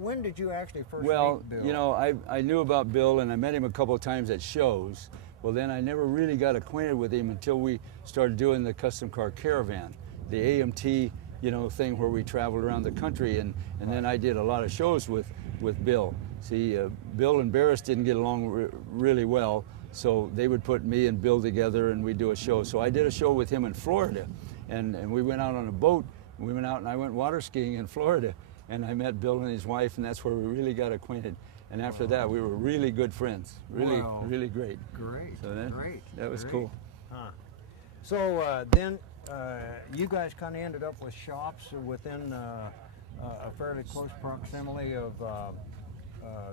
When did you actually first Well, meet Bill? you know, I knew about Bill and I met him a couple of times at shows. Well, then I never really got acquainted with him until we started doing the custom car caravan, the AMT, you know, thing where we traveled around the country, and then I did a lot of shows with Bill. See, Bill and Barris didn't get along really well, so they would put me and Bill together and we'd do a show. So I did a show with him in Florida, and we went out on a boat, and we went out and I went water skiing in Florida, and I met Bill and his wife, and that's where we really got acquainted. And after that, we were really good friends, really, really great. Great, So that was great. cool. Huh. So then you guys kind of ended up with shops within a fairly close proximity of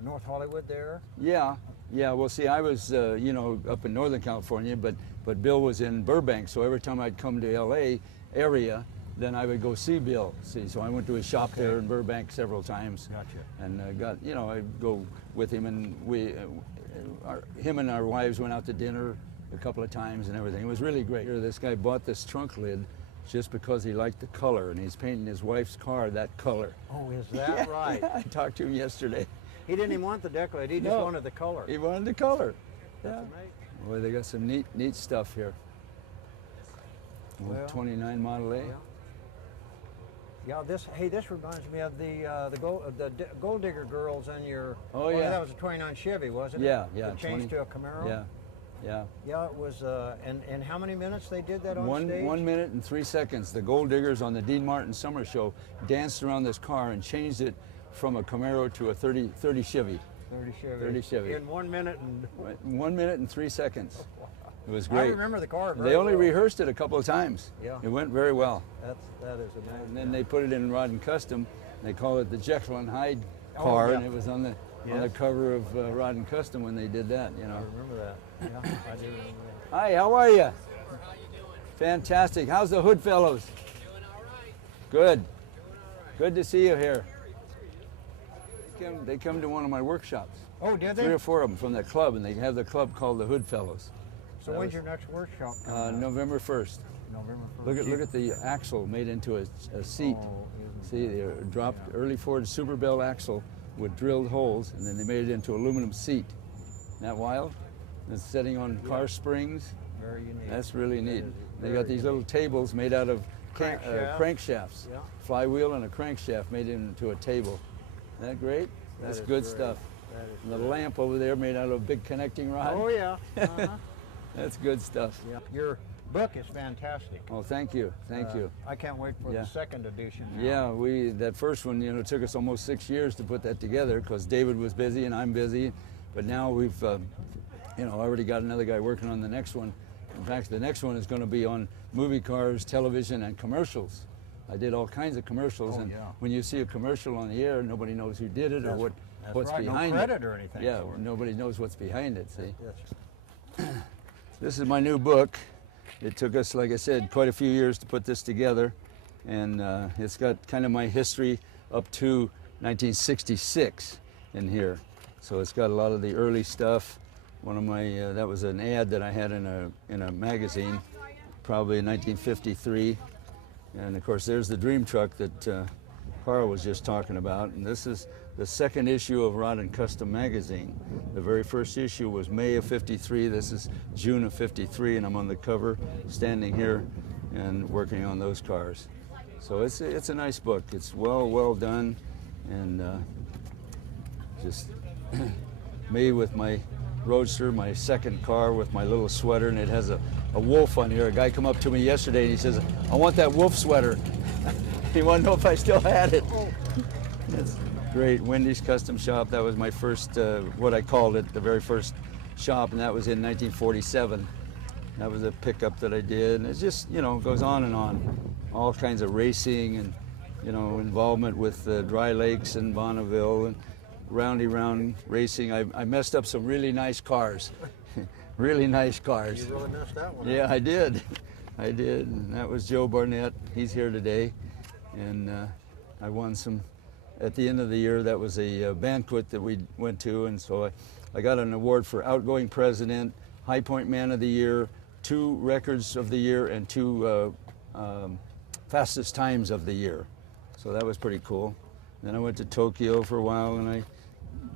North Hollywood there? Yeah. Well, see, I was, you know, up in Northern California, but Bill was in Burbank, so every time I'd come to LA area, then I would go see Bill. See, so I went to his shop there in Burbank several times. Gotcha. And got, you know, I'd go with him, and him and our wives went out to dinner a couple of times and everything. It was really great. This guy bought this trunk lid just because he liked the color, and he's painting his wife's car that color. Oh, is that right? I talked to him yesterday. He didn't even want the decorated, he just wanted the color. He wanted the color. That's Yeah. amazing. Boy, they got some neat stuff here. Well, 29 Model A. Yeah, this reminds me of the Gold Digger girls in your. Oh, yeah. That was a '29 Chevy, wasn't it? Yeah. It changed to a Camaro. Yeah. Yeah, it was. And how many minutes they did that on stage? 1 minute and 3 seconds. The Gold Diggers on the Dean Martin Summer Show danced around this car and changed it from a Camaro to a 30 Chevy. 30 Chevy. In 1 minute and. 1 minute and 3 seconds. It was great. I remember the car very They only well. rehearsed it a couple of times. Yeah. It went very well. That is amazing. And then they put it in Rod and Custom. They call it the Jekyll and Hyde car, and it was on the cover of Rod and Custom when they did that. You know. I remember that. Yeah, I do remember that. Hi, how are you? How you doing? Fantastic. How's the Hood fellows? Doing all right. Good. Doing all right. Good to see you here. They come to one of my workshops. Oh, did they? 3 or 4 of them from that club, and they have the club called the Hood Fellows. So when's your next workshop? November 1st. November 1st. Look at the axle made into a seat. Oh, See, they dropped early Ford Super Bell axle with drilled holes, and then they made it into aluminum seat. Isn't that wild? It's sitting on car springs. Very unique. That's really neat. They got these little tables made out of crankshafts. Yeah. Flywheel and a crankshaft made into a table. Isn't that great? That's good stuff. And the lamp over there made out of a big connecting rod. Oh, yeah. That's good stuff. Yeah. Your book is fantastic. Oh, thank you. Thank you. I can't wait for the second edition. Yeah, that first one, you know, it took us almost 6 years to put that together because David was busy and I'm busy. But now we've, you know, already got another guy working on the next one. In fact, the next one is going to be on movie cars, television, and commercials. I did all kinds of commercials, and when you see a commercial on the air, nobody knows who did it or what's behind no it. credit or anything. Yeah, nobody knows what's behind it, see. This is my new book. It took us, like I said, quite a few years to put this together, and it's got kind of my history up to 1966 in here. So it's got a lot of the early stuff. One of my, that was an ad that I had in a magazine, probably in 1953. And of course, there's the dream truck that Carl was just talking about. And this is the second issue of Rod and Custom magazine. The very first issue was May of '53. This is June of '53, and I'm on the cover, standing here and working on those cars. So it's a nice book. It's well done, and just me with my Roadster, my second car with my little sweater, and it has a wolf on here. A guy come up to me yesterday and he says, "I want that wolf sweater." He wanted to know if I still had it. That's great. Wendy's Custom Shop, that was my first, what I called it, the very first shop, and that was in 1947. That was a pickup that I did, and it just, you know, goes on and on. All kinds of racing and, you know, involvement with Dry Lakes and Bonneville and Roundy Round racing. I messed up some really nice cars. Really nice cars. You really messed that one up. Yeah, I did. I did. And that was Joe Barnett. He's here today. And I won some, at the end of the year, that was a banquet that we went to. And so I got an award for Outgoing President, High Point Man of the Year, 2 Records of the Year, and 2 Fastest Times of the Year. So that was pretty cool. Then I went to Tokyo for a while, and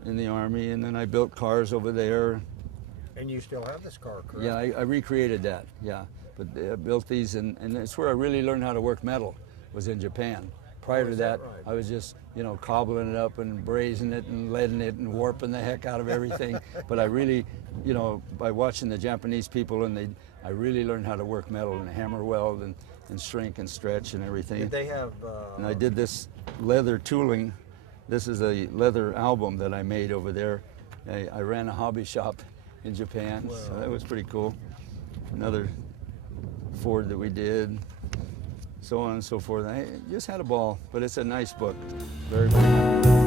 in the Army, and then I built cars over there. And you still have this car, correct? Yeah, I recreated that, yeah. But I built these, and that's where I really learned how to work metal, was in Japan. Prior to is that, that right? I was just, cobbling it up and brazing it and leading it and warping the heck out of everything. But I really, by watching the Japanese people, I really learned how to work metal and hammer weld and shrink and stretch and everything. Did they have... And I did this leather tooling. This is a leather album that I made over there. I ran a hobby shop in Japan, so that was pretty cool. Another Ford that we did, so on and so forth. I just had a ball, but it's a nice book. Very, very